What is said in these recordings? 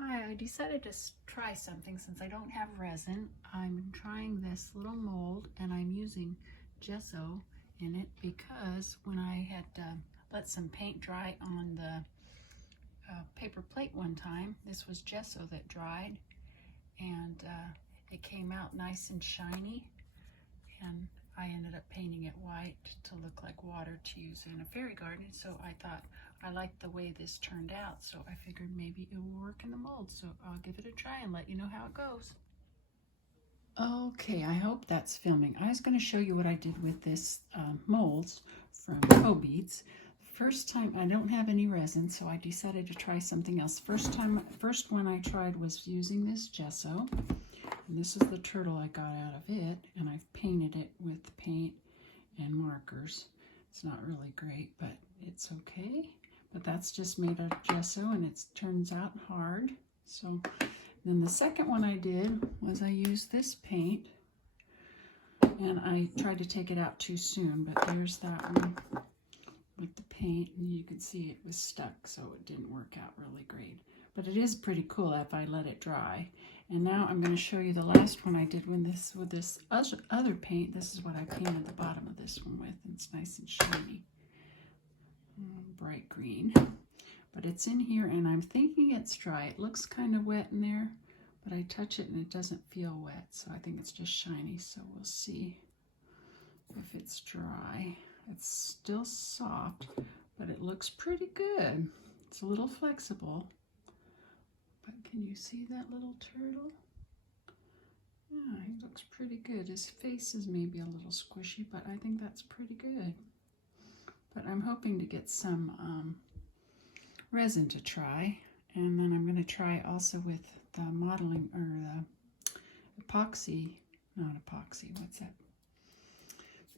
Hi, I decided to try something since I don't have resin. I'm trying this little mold and I'm using gesso in it because when I had let some paint dry on the paper plate one time, this was gesso that dried and it came out nice and shiny, and I ended up painting it white to look like water to use in a fairy garden. So I thought I liked the way this turned out, so I figured maybe it will work in the mold. So I'll give it a try and let you know how it goes. Okay, I hope that's filming. I was going to show you what I did with this molds from Cobeads. First time, I don't have any resin, so I decided to try something else. First one I tried was using this gesso. And this is the turtle I got out of it, and I've painted it with paint and markers. It's not really great, but it's okay. But that's just made of gesso, and it turns out hard. So then the second one I did was I used this paint, and I tried to take it out too soon, but there's that one with the paint, and you can see it was stuck, so it didn't work out really great. But it is pretty cool if I let it dry. And now I'm going to show you the last one I did with this other paint. This is what I painted the bottom of this one with. It's nice and shiny, bright green. But it's in here, and I'm thinking it's dry. It looks kind of wet in there, but I touch it and it doesn't feel wet, so I think it's just shiny. So we'll see if it's dry. It's still soft, but it looks pretty good. It's a little flexible. But can you see that little turtle? Yeah, he looks pretty good. His face is maybe a little squishy, but I think that's pretty good. But I'm hoping to get some resin to try. And then I'm going to try also with the modeling, or the epoxy, not epoxy, what's that?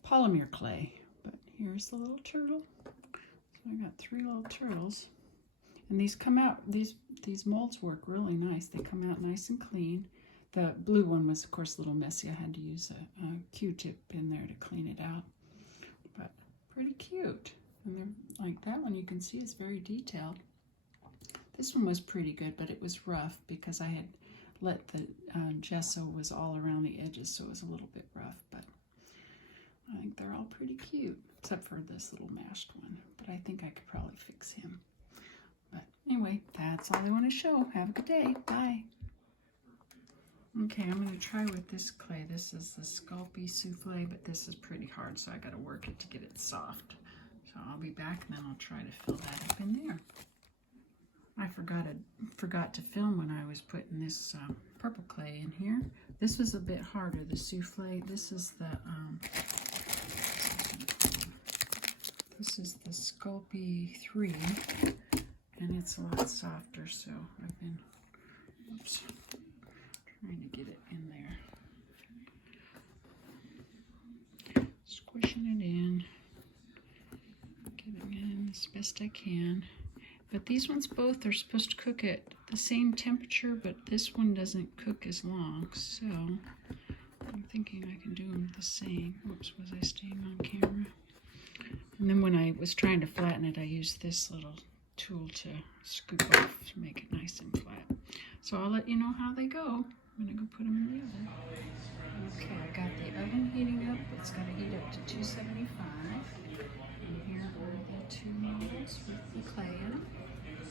Polymer clay. But here's the little turtle. So I got 3 little turtles. And these come out, these molds work really nice. They come out nice and clean. The blue one was, of course, a little messy. I had to use a Q-tip in there to clean it out. But pretty cute. And they're like, that one you can see is very detailed. This one was pretty good, but it was rough because I had let the gesso was all around the edges, so it was a little bit rough. But I think they're all pretty cute, except for this little mashed one. But I think I could probably fix him. But anyway, that's all I want to show. Have a good day. Bye. Okay, I'm going to try with this clay. This is the Sculpey Souffle, but this is pretty hard, so I got to work it to get it soft. So I'll be back, and then I'll try to fill that up in there. I forgot to film when I was putting this purple clay in here. This was a bit harder, the souffle. This is the Sculpey 3, and it's a lot softer. So I've been trying to get it in there, squishing it in, getting it in as best I can. But these ones both are supposed to cook at the same temperature, but this one doesn't cook as long, so I'm thinking I can do them the same. Oops, was I staying on camera? And then when I was trying to flatten it, I used this little tool to scoop off to make it nice and flat. So I'll let you know how they go. I'm going to go put them in the oven. Okay, I got the oven heating up. It's going to heat up to 275. And here are the 2 molds with the clay in them.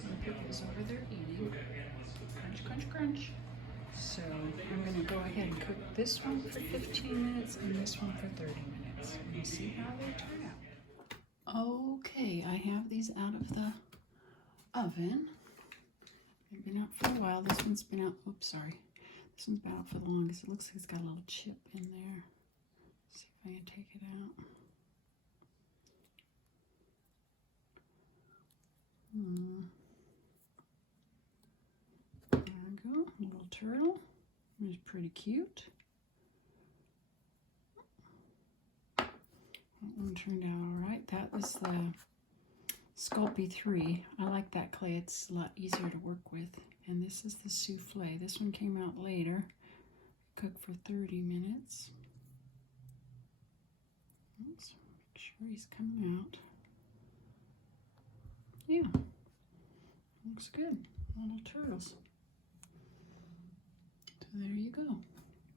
The people's over there eating. Crunch, crunch, crunch. So I'm going to go ahead and cook this one for 15 minutes and this one for 30 minutes. And see how they turn out. Okay, I have these out of the oven. They've been out for a while. This one's been out, oops, sorry. This one's been out for the longest. It looks like it's got a little chip in there. Let's see if I can take it out. There we go, little turtle. It's pretty cute. That one turned out all right. That was the Sculpey 3. I like that clay. It's a lot easier to work with. And this is the souffle. This one came out later. Cooked for 30 minutes. Let's make sure he's coming out. Yeah, looks good. Little turtles. there you go.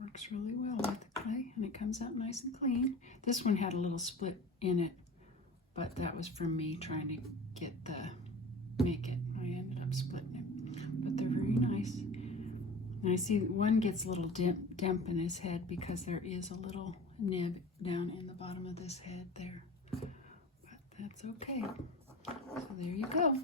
Works really well with the clay, and it comes out nice and clean. This one had a little split in it, but that was from me trying to make it. I ended up splitting it, but they're very nice. And I see one gets a little damp in his head because there is a little nib down in the bottom of this head there, but that's okay. So there you go.